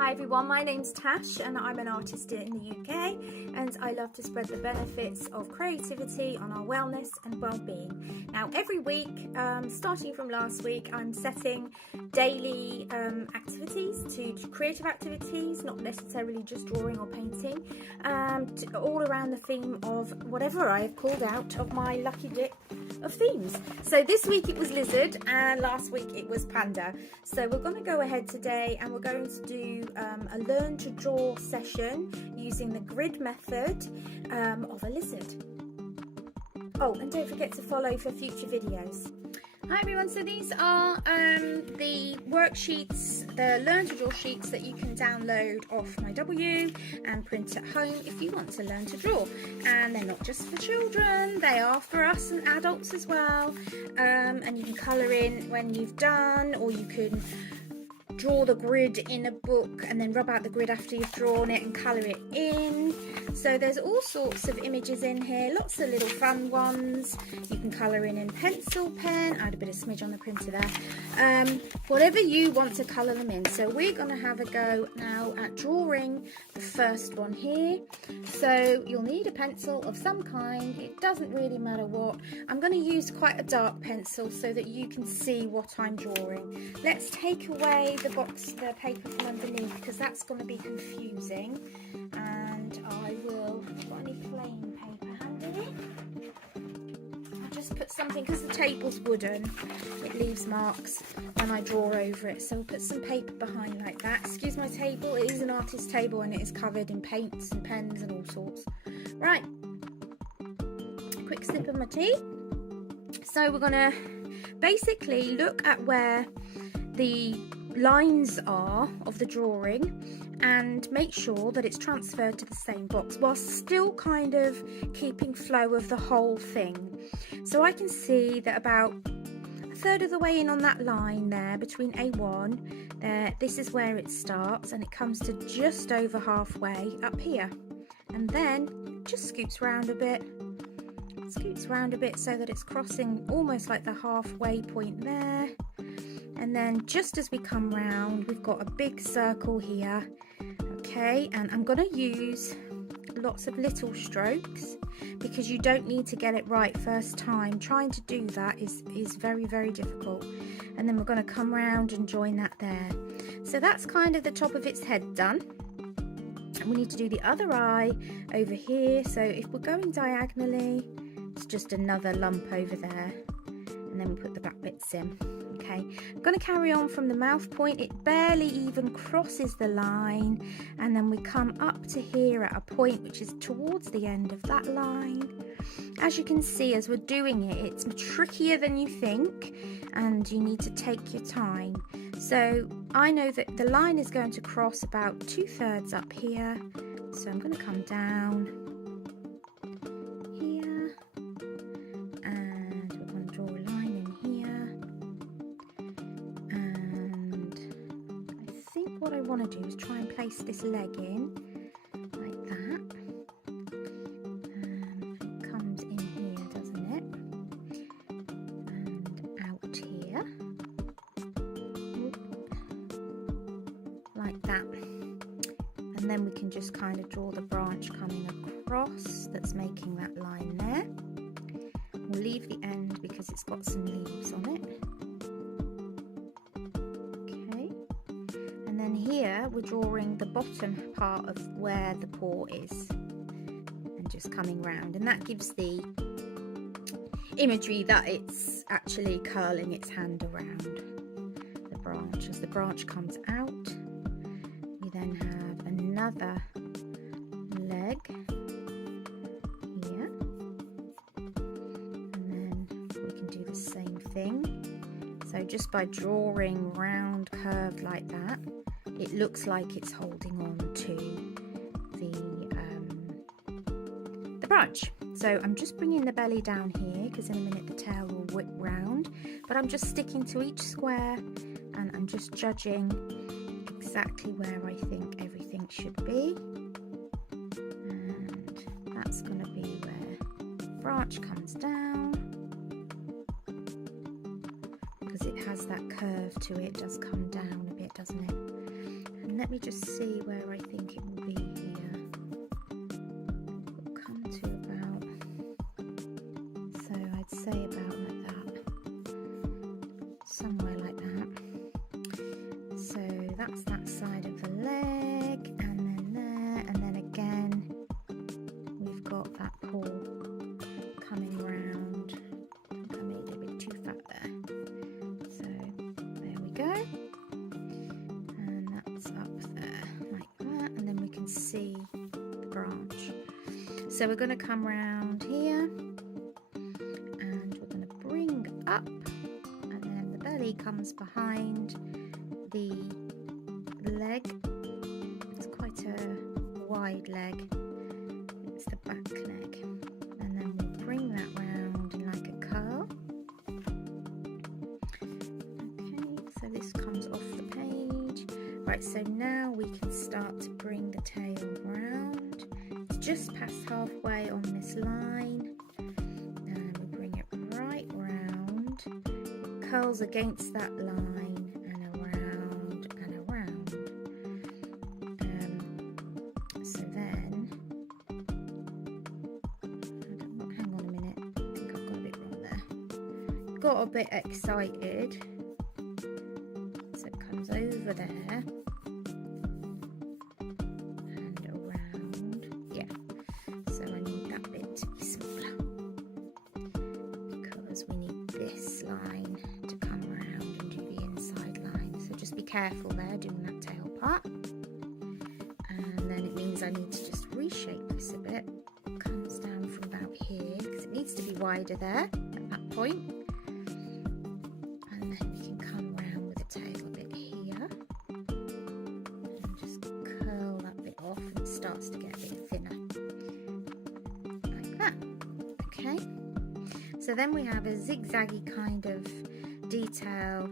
Hi everyone, my name's Tash and I'm an artist in the UK, and I love to spread the benefits of creativity on our wellness and well-being. Now every week, starting from last week, I'm setting daily activities to creative activities, not necessarily just drawing or painting, all around the theme of whatever I have pulled out of my lucky dip of themes. So this week it was lizard and last week it was panda. So we're going to go ahead today and we're going to do a learn to draw session using the grid method of a lizard. Oh, and don't forget to follow for future videos. Hi everyone, so these are the worksheets, the Learn to Draw sheets that you can download off my W and print at home if you want to learn to draw. And they're not just for children, they are for us and adults as well. And you can colour in when you've done, or you can draw the grid in a book and then rub out the grid after you've drawn it and colour it in. So there's all sorts of images in here, lots of little fun ones. You can colour in pencil, pen. I had a bit of smidge on the printer there. Whatever you want to colour them in. So we're going to have a go now at drawing the first one here. So you'll need a pencil of some kind. It doesn't really matter what. I'm going to use quite a dark pencil so that you can see what I'm drawing. Let's take away the paper from underneath, because that's going to be confusing. And I will, have you got any plain paper handy? I'll just put something, because the table's wooden, it leaves marks when I draw over it, so we'll put some paper behind like that. Excuse my table, it is an artist table and it is covered in paints and pens and all sorts. Right, quick sip of my tea. So we're going to basically look at where the lines are of the drawing and make sure that it's transferred to the same box whilst still kind of keeping flow of the whole thing. So I can see that about a third of the way in on that line there between A1 there, this is where it starts and it comes to just over halfway up here, and then just scoots round a bit so that it's crossing almost like the halfway point there. And then just as we come round, we've got a big circle here. Okay, and I'm going to use lots of little strokes because you don't need to get it right first time. Trying to do that is very, very difficult. And then we're going to come round and join that there. So that's kind of the top of its head done. And we need to do the other eye over here. So if we're going diagonally, it's just another lump over there. And then we put the back bits in. Okay, I'm going to carry on from the mouth point. It barely even crosses the line, and then we come up to here at a point which is towards the end of that line. As you can see, as we're doing it, it's trickier than you think, and you need to take your time. So I know that the line is going to cross about 2/3 up here, so I'm going to come down here, and we're going to draw a line in here. What I want to do is try and place this leg in like that. It comes in here, doesn't it? And out here. Like that. And then we can just kind of draw the branch coming across that's making that line there. We'll leave the end because it's got some leaves on it. And here we're drawing the bottom part of where the paw is and just coming round, and that gives the imagery that it's actually curling its hand around the branch. As the branch comes out, we then have another leg here, and then we can do the same thing. So just by drawing round curved like that, it looks like it's holding on to the branch. So I'm just bringing the belly down here because in a minute the tail will whip round, but I'm just sticking to each square and I'm just judging exactly where I think everything should be. And that's going to be where the branch comes down, because it has that curve to it. It does come down a bit, doesn't it? And let me just see where I think it will be here. We'll come to about, so I'd say about like that, somewhere like that. So that's that side of the leg, and then there, and then again we've got that paw coming round. I think I made it a bit too fat there. So there we go. And that's up there like that, and then we can see the branch. So we're going to come round here, and we're going to bring up, and then the belly comes behind the leg. It's quite a wide leg. It's the back leg, and then we'll bring that round in like a curl. Okay, so this comes off the page. Right, so now we can start to bring the tail round. It's just past halfway on this line, and we bring it right round. It curls against that line, and around and around. So then, hang on a minute, I think I've got a bit wrong there. Got a bit excited, so it comes over there and around. Yeah, so I need that bit to be smaller because we need this line to come around and do the inside line. So just be careful there doing that tail part. And then it means I need to just reshape this a bit. It comes down from about here because it needs to be wider there at that point. And then we can come round with the tail a bit here and just curl that bit off, and it starts to get a bit thinner like that. Okay, so then we have a zigzaggy kind of detail.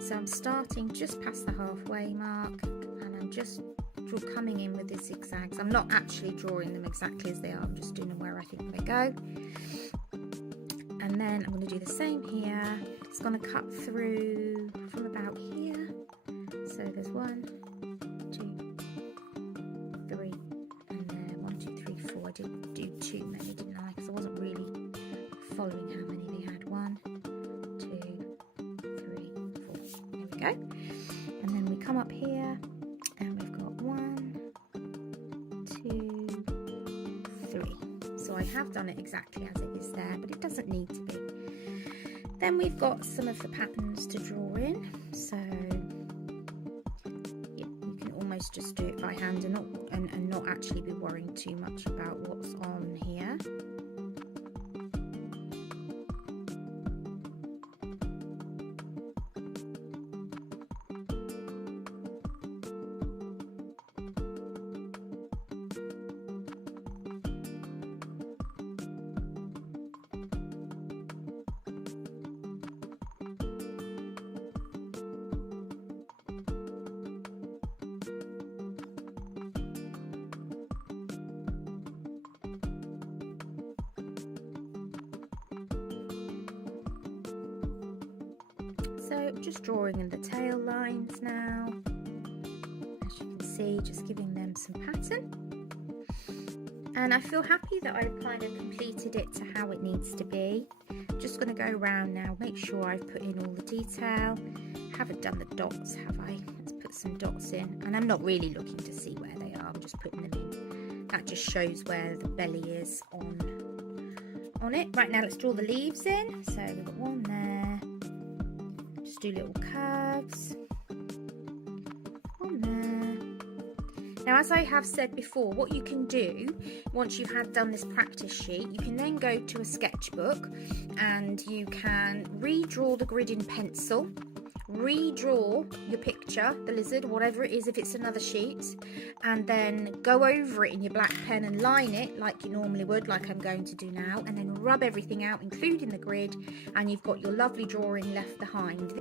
So I'm starting just past the halfway mark, and I'm just coming in with the zigzags. I'm not actually drawing them exactly as they are, I'm just doing them where I think they go. And then I'm going to do the same here. It's going to cut through from about here. So there's 1, 2, 3, and there 1, 2, 3, 4. I didn't do too many, didn't I? Because I wasn't really following how many they had. 1, 2, 3, 4. There we go. And then we come up here, and we've got 1, 2, 3. So I have done it exactly as it is there, but it doesn't need to be. Then we've got some of the patterns to draw in. So yeah, you can almost just do it by hand and not actually be worrying too much about what's on here. So just drawing in the tail lines now, as you can see, just giving them some pattern. And I feel happy that I've kind of completed it to how it needs to be. Just going to go around now, make sure I've put in all the detail. Haven't done the dots, have I? Let's put some dots in. And I'm not really looking to see where they are, I'm just putting them in. That just shows where the belly is on it. Right, now let's draw the leaves in. So we've got one there. Just do little curves. One there. Now, as I have said before, what you can do once you have done this practice sheet, you can then go to a sketchbook and you can redraw the grid in pencil, redraw your picture, the lizard, whatever it is, if it's another sheet, and then go over it in your black pen and line it like you normally would, like I'm going to do now, and then rub everything out, including the grid, and you've got your lovely drawing left behind.